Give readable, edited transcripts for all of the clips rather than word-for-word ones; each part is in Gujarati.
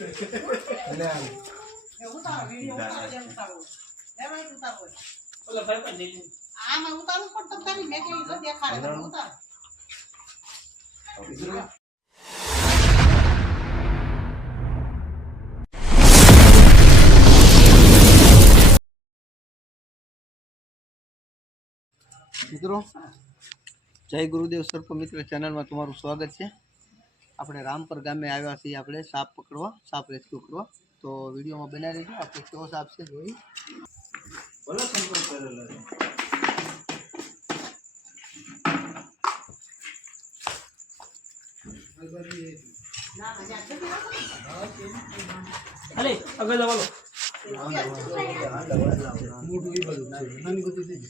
લે ઉતારો વિડિયો ઉતારો લેવાય ઉતારો ઓલા ભાઈ પણ લઈ આમાં ઉતારું પણ તમ તારી મેં કઈ જો દેખાડે તમે ઉતારો મિત્રો જય ગુરુદેવ સર્પ મિત્ર ચેનલમાં તમારું સ્વાગત છે। આપણે રામપર ગામે આવ્યા છીએ આપણે સાપ પકડવા, સાપ રેસ્ક્યુ કરવા। તો વિડીયોમાં બનાવી રહીશું। આપણે કેવો સાપ છે જોઈ બોલો સંપર્ક કરેલો અરે આગળ લાવો મોટું એ બધું નાની ગતિ થઈ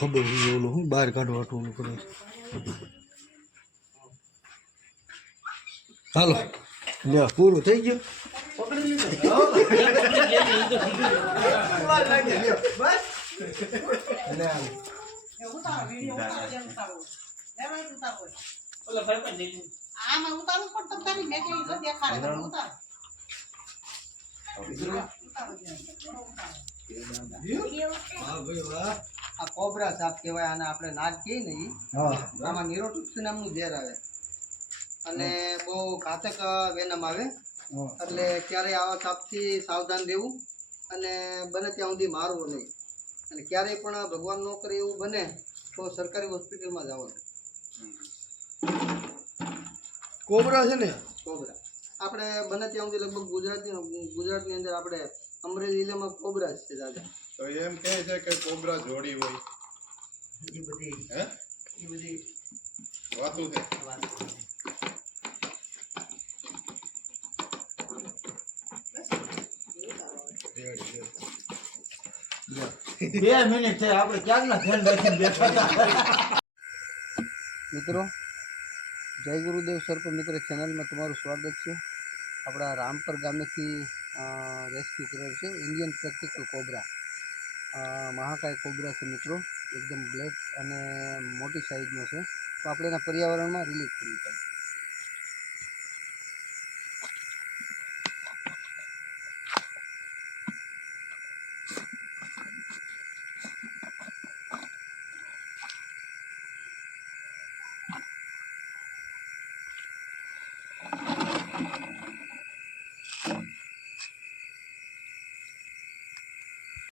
ખબર ઓલું હું બહાર કાઢવા ઓલું કરે હાલો લ્યો પૂરું થઈ ગયું ઉતારો વિડિયો ઉતારો લેવાય ઉતારો ઓલા ભાઈ પણ લઈ આમાં ઉતારું પણ તમ તારી મેં કઈ જો દેખાડે તમે ઉતારો આ કોબરા સાપ કહેવાય આને આપણે નાગ કહીએ ને આમાં નિરોટોક્સિન નામનું ઝેર આવે અને બહુ ઘાતક વેનમ આવે એટલે ક્યારેય આવા સાપથી સાવધાન રહેવું અને બને ત્યાં સુધી મારવું નહીં અને ક્યારેય પણ ભગવાન ન કરે એવું બને તો સરકારી હોસ્પિટલમાં જવાનું। કોબરા છે ને કોબરા આપણે બને ત્યાં સુધી લગભગ ગુજરાતની અંદર આપણે અમરેલી જિલ્લામાં કોબરા જ છે દાદા। તો એમ કહે છે કે કોબરા જોડી હોય એ બધી વાતું છે। બે મિનિટ છે આપણે ક્યારના ધ્યાન રાખીને બેઠા હતા। મિત્રો જય ગુરુદેવ સર્પ મિત્ર ચેનલમાં તમારું સ્વાગત છે। આપણા રામપર ગામેથી રેસ્ક્યુ કરેલ છે ઇન્ડિયન પ્રેક્ટિકલ કોબરા, મહાકાય કોબરા છે મિત્રો, એકદમ બ્લેક અને મોટી સાઈઝનો છે। તો આપણે એના પર્યાવરણમાં રિલીઝ કરવી પડે।